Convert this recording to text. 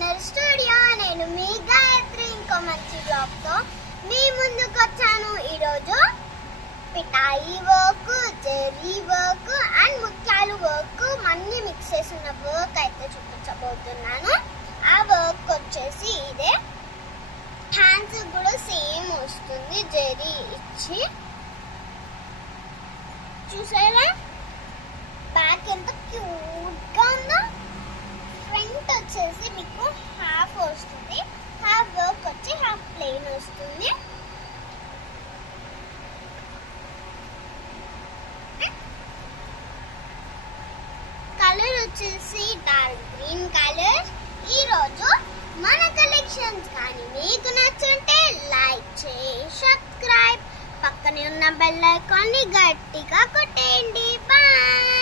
Designer studio. నేను మీ గాయత్రి ఇంకో మంచి బ్లాగ్ తో మీ ముందుకు వచ్చాను. ఈరోజు పిటాయి వర్క్, జెరీ వర్క్ అండ్ ముత్యాలు వర్క్ అన్ని మిక్స్ చేసి ఉన్న వర్క్ అయితే చూపించబోతున్నాను. ఆ వర్క్ వచ్చేసి ఇదే. హ్యాండ్స్ కూడా సేమ్ వస్తుంది జెరీ ఇచ్చి. చూసారా బ్యాక్ ఎంత క్యూట్ గా ఉందో. ఫ్రంట్ వచ్చేసి మీకు హాఫ్ వస్తుంది, హాఫ్ వర్క్ వచ్చి హాఫ్ ప్లెయిన్ వస్తుంది. కలర్ వచ్చేసి డార్క్ గ్రీన్ కలర్. ఈరోజు మన కలెక్షన్స్ కానీ మీకు నచ్చుంటే లైక్ చేయి, సబ్స్క్రైబ్, పక్కనే ఉన్న బెల్ ఐకాన్ని గట్టిగా కొట్టేయండి. బాయ్.